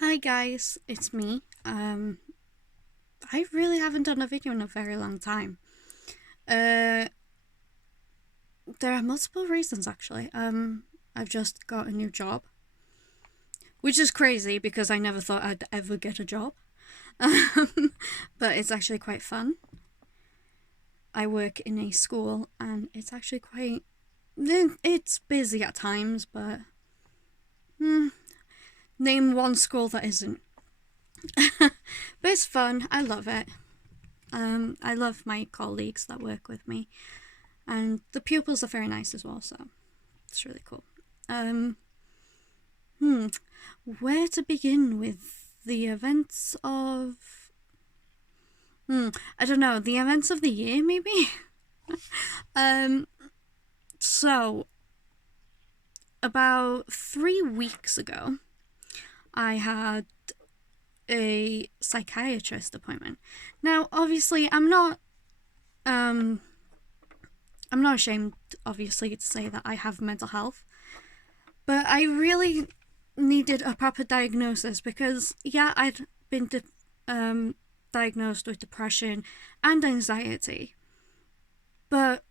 Hi guys, it's me. I really haven't done a video in a very long time. Uh, there are multiple reasons actually. I've just got a new job, which is crazy because I never thought I'd ever get a job. But it's actually quite fun. I work in a school and it's actually quite. It's busy at times, but name one school that isn't. But it's fun. I love it. I love my colleagues that work with me, and the pupils are very nice as well. So it's really cool. Um, hmm, where to begin with the events of? I don't know. The events of the year, maybe. um, so about 3 weeks ago, I had a psychiatrist appointment. Now, obviously, um I'm not ashamed, obviously, to say that I have mental health, but I really needed a proper diagnosis because, yeah, I'd been diagnosed with depression and anxiety, but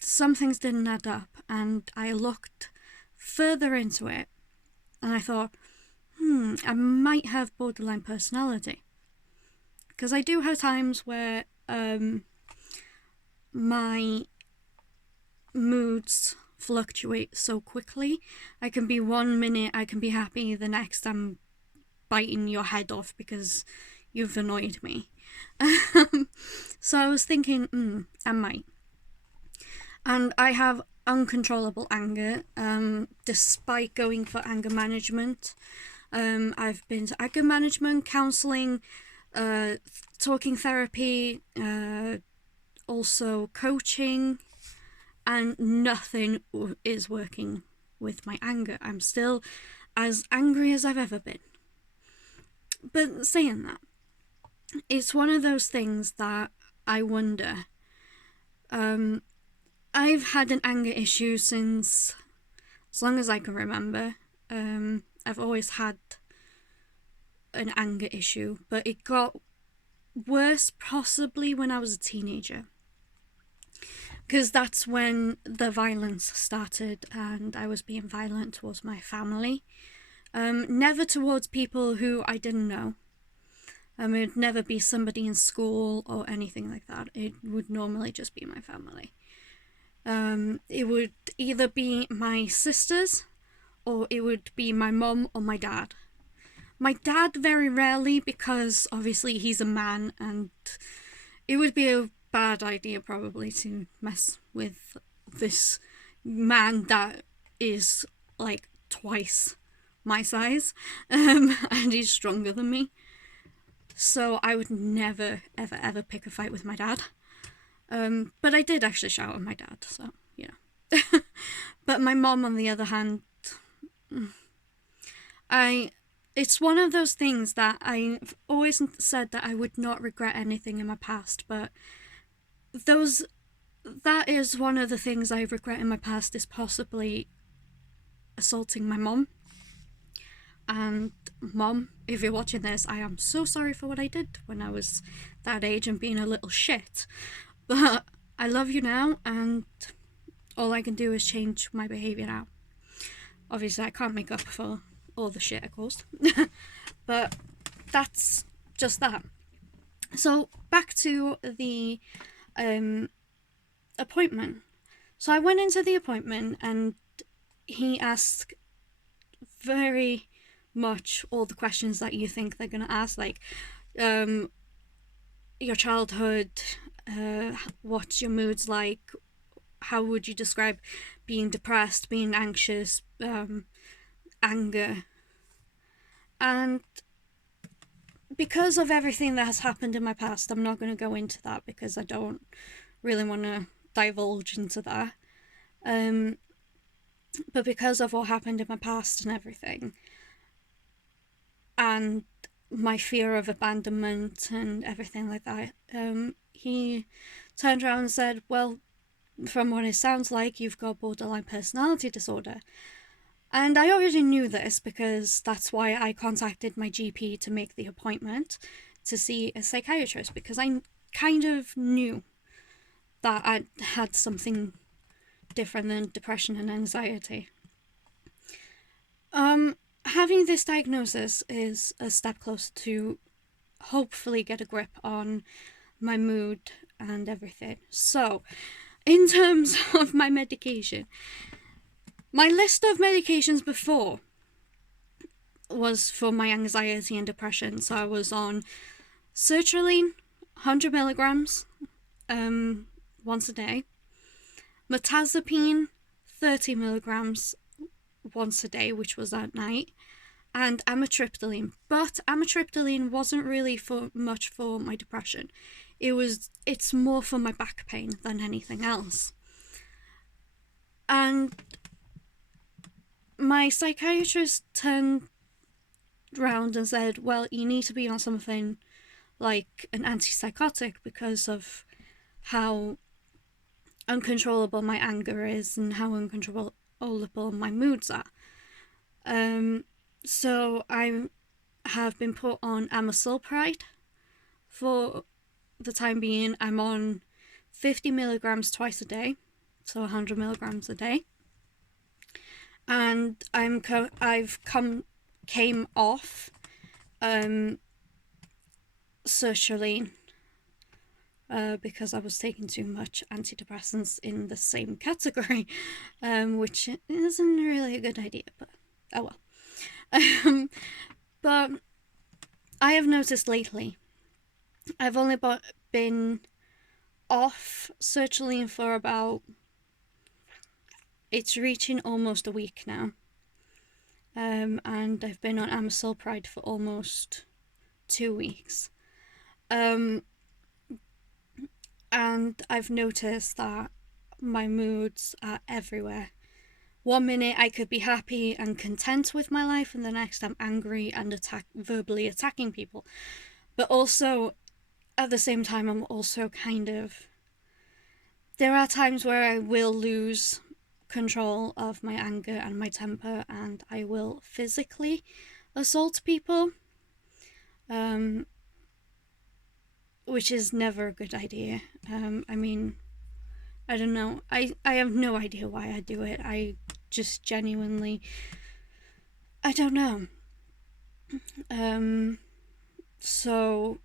some things didn't add up, and I looked further into it, and I thought, I might have borderline personality. Because I do have times where my moods fluctuate so quickly. I can be 1 minute, I can be happy, the next I'm biting your head off because you've annoyed me. So I was thinking, I might. And I have uncontrollable anger, despite going for anger management. I've been to anger management, counseling, talking therapy, also coaching, and nothing is working with my anger. I'm still as angry as I've ever been. But saying that, it's one of those things that I wonder. I've had an anger issue since as long as I can remember. I've always had an anger issue, but it got worse possibly when I was a teenager. Because that's when the violence started and I was being violent towards my family. Never towards people who I didn't know. It would never be somebody in school or anything like that. It would normally just be my family. It would either be my sisters or it would be my mum or my dad. My dad very rarely because obviously he's a man and it would be a bad idea probably to mess with this man that is like twice my size, and he's stronger than me. So I would never, ever, ever pick a fight with my dad. But I did actually shout at my dad, so you know. But my mom, on the other hand, I. It's one of those things that I've always said that I would not regret anything in my past, but those that is one of the things I regret in my past is possibly assaulting my mom. And mom, if you're watching this, I am so sorry for what I did when I was that age and being a little shit. But I love you now, and all I can do is change my behaviour now. Obviously, I can't make up for all the shit I caused. But that's just that. So, back to the appointment. So, I went into the appointment, and he asked very much all the questions that you think they're going to ask, like your childhood, what's your moods like, how would you describe being depressed, being anxious, anger. And because of everything that has happened in my past, I'm not going to go into that because I don't really want to divulge into that. But because of what happened in my past and everything, and my fear of abandonment and everything like that, he turned around and said, well, from what it sounds like, you've got borderline personality disorder. And I already knew this because that's why I contacted my GP to make the appointment to see a psychiatrist, because I kind of knew that I had something different than depression and anxiety. Having this diagnosis is a step closer to hopefully get a grip on my mood and everything. So, in terms of my medication, my list of medications before was for my anxiety and depression. So I was on sertraline, 100 milligrams, once a day, mirtazapine, 30 milligrams once a day, which was at night, and amitriptyline. But amitriptyline wasn't really for much for my depression. It's more for my back pain than anything else. And my psychiatrist turned round and said, well, you need to be on something like an antipsychotic because of how uncontrollable my anger is and how uncontrollable my moods are. So I have been put on amisulpride for the time being. I'm on 50 milligrams twice a day, so 100 milligrams a day. And came off sertraline because I was taking too much antidepressants in the same category, which isn't really a good idea, but oh well. But I have noticed lately, I've only been off sertraline for about, it's reaching almost a week now. And I've been on amisulpride for almost 2 weeks. And I've noticed that my moods are everywhere. One minute I could be happy and content with my life, and the next I'm angry and verbally attacking people. But also, at the same time, I'm also there are times where I will lose control of my anger and my temper, and I will physically assault people, which is never a good idea. I mean, I don't know. I have no idea why I do it. I just genuinely, I don't know. So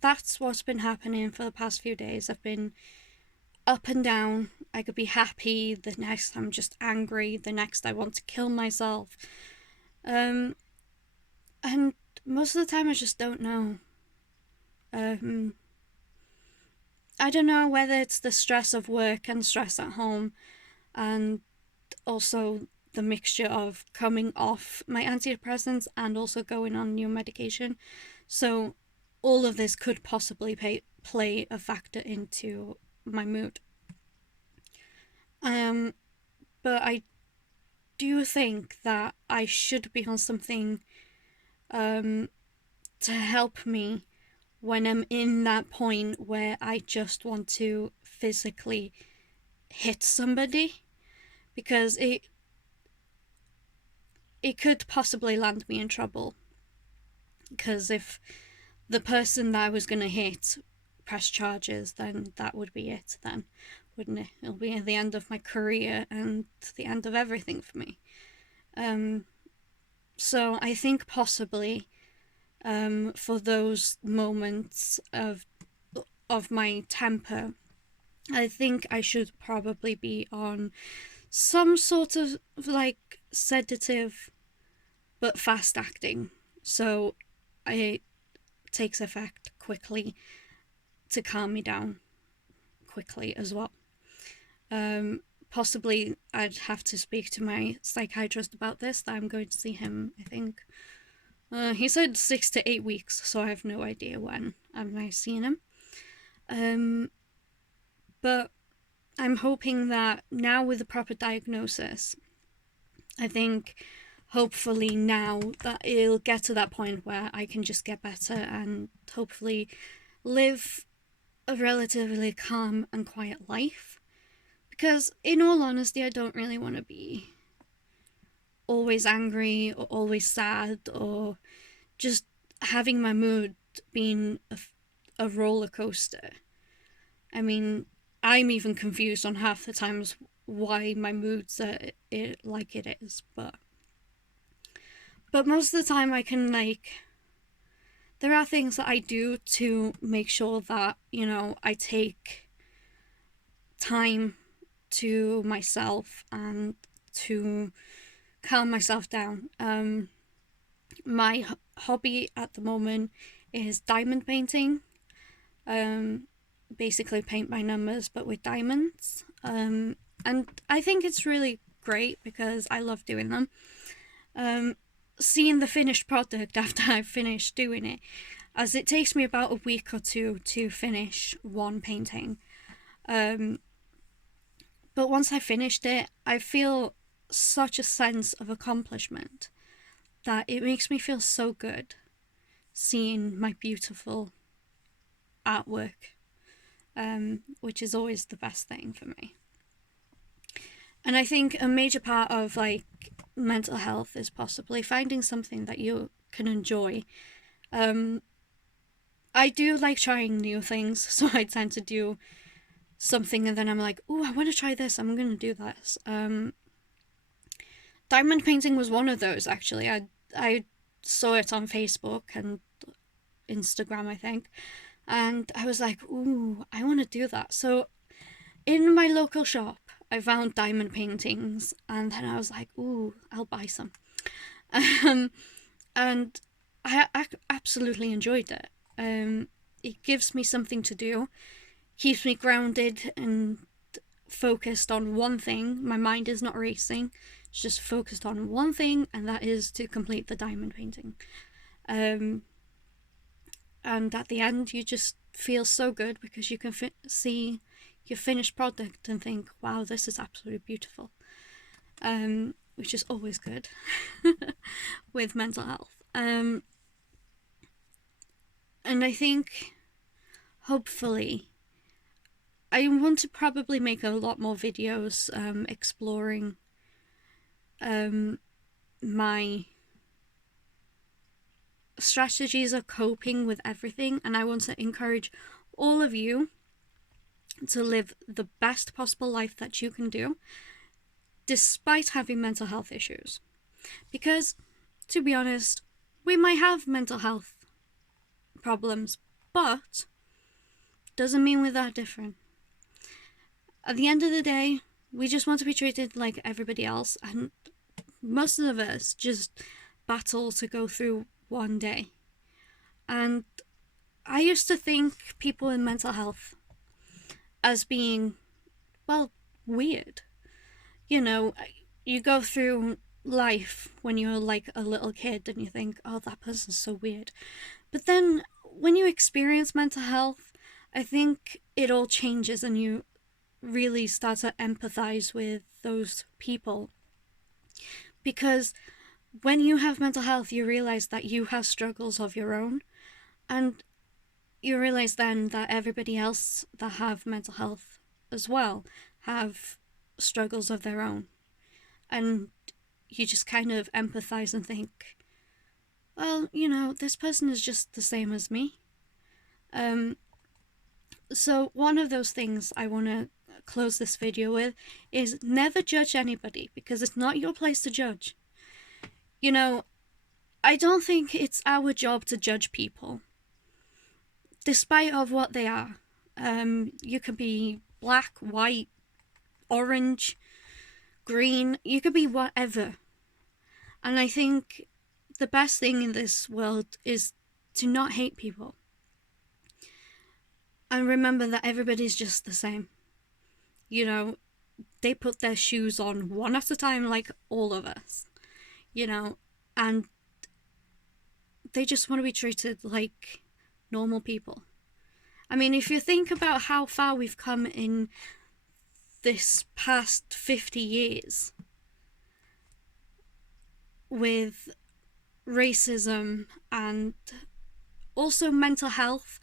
that's what's been happening for the past few days. I've been up and down. I could be happy, the next I'm just angry, the next I want to kill myself. And most of the time I just don't know. I don't know whether it's the stress of work and stress at home, and also the mixture of coming off my antidepressants and also going on new medication. So all of this could possibly play a factor into my mood. But I do think that I should be on something to help me when I'm in that point where I just want to physically hit somebody, because it could possibly land me in trouble. Because if the person that I was going to hit pressed charges, then that would be it then, wouldn't it? It'll be the end of my career and the end of everything for me. So I think possibly for those moments of my temper, I think I should probably be on some sort of like sedative but fast acting, so it takes effect quickly to calm me down quickly as well. Possibly I'd have to speak to my psychiatrist about this, that I'm going to see him, I think. He said 6 to 8 weeks, so I have no idea when I'm seeing him. But I'm hoping that now with the proper diagnosis, I think hopefully now that it'll get to that point where I can just get better and hopefully live a relatively calm and quiet life. Because in all honesty, I don't really want to be always angry or always sad or just having my mood being a roller coaster. I mean, I'm even confused on half the times why my moods are like it is, but most of the time I can, like, there are things that I do to make sure that, you know, I take time to myself and to calm myself down. My hobby at the moment is diamond painting. Basically paint by numbers but with diamonds. And I think it's really great because I love doing them. Seeing the finished product after I've finished doing it, as it takes me about a week or two to finish one painting. But once I finished it, I feel such a sense of accomplishment that it makes me feel so good seeing my beautiful artwork, which is always the best thing for me. And I think a major part of, like, mental health is possibly finding something that you can enjoy. I do like trying new things, so I tend to do something and then I'm like, oh, I want to try this, I'm going to do this. Diamond painting was one of those, actually. I saw it on Facebook and Instagram, I think, and I was like, ooh, I want to do that. So in my local shop, I found diamond paintings, and then I was like, ooh, I'll buy some. And I absolutely enjoyed it. It gives me something to do, keeps me grounded and focused on one thing. My mind is not racing. It's just focused on one thing, and that is to complete the diamond painting. And at the end, you just feel so good because you can see your finished product and think, wow, this is absolutely beautiful. Which is always good with mental health. And I think, hopefully, I want to probably make a lot more videos exploring my strategies of coping with everything, and I want to encourage all of you to live the best possible life that you can do despite having mental health issues. Because, to be honest, we might have mental health problems, but doesn't mean we're that different. At the end of the day, we just want to be treated like everybody else, and most of us just battle to go through one day. And I used to think people in mental health as being, well, weird. You know, you go through life when you're like a little kid and you think, oh, that person's so weird. But then when you experience mental health, I think it all changes and you really start to empathize with those people. Because when you have mental health, you realize that you have struggles of your own, and you realize then that everybody else that have mental health as well have struggles of their own. And you just kind of empathize and think, well, you know, this person is just the same as me. So one of those things I want to close this video with is never judge anybody, because it's not your place to judge. You know, I don't think it's our job to judge people, despite of what they are. You could be black, white, orange, green, you could be whatever. And I think the best thing in this world is to not hate people. And remember that everybody's just the same. You know, they put their shoes on one at a time like all of us. You know, and they just want to be treated like normal people. I mean, if you think about how far we've come in this past 50 years with racism and also mental health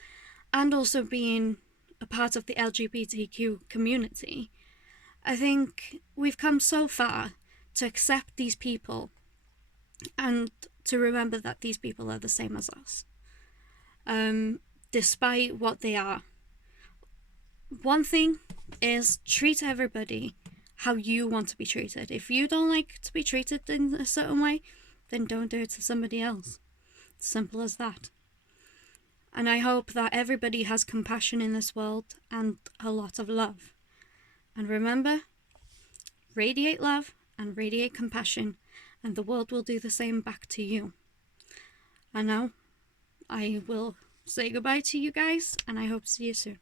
and also being a part of the LGBTQ community, I think we've come so far to accept these people and to remember that these people are the same as us, despite what they are. One thing is treat everybody how you want to be treated. If you don't like to be treated in a certain way, then don't do it to somebody else. Simple as that. And I hope that everybody has compassion in this world and a lot of love. And remember, radiate love and radiate compassion, and the world will do the same back to you. And now, I will say goodbye to you guys, and I hope to see you soon.